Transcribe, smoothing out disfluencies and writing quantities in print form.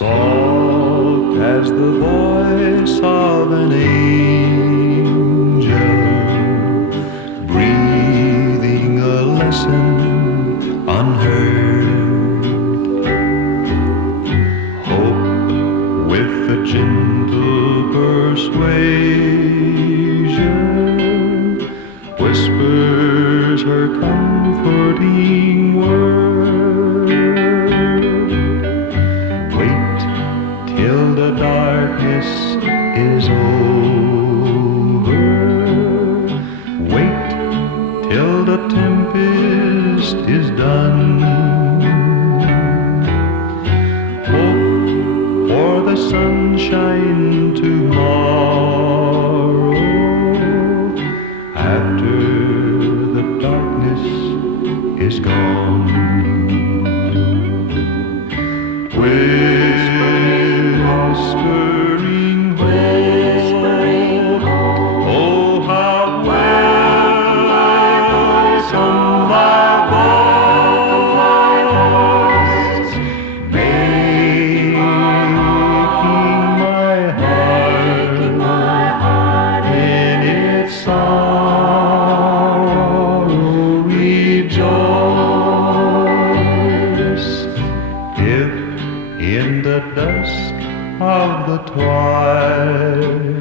Soft as the voice of an angel, breathing a lesson unheard. Hope with a gentle persuasion whispers her comforting word. Till the darkness is over, wait till the tempest is done. Hope for the sunshine tomorrow, after the darkness is gone. Whispering hope, oh how welcome thy voice, making my heart in its sorrow rejoice. If in the dusk of the twilight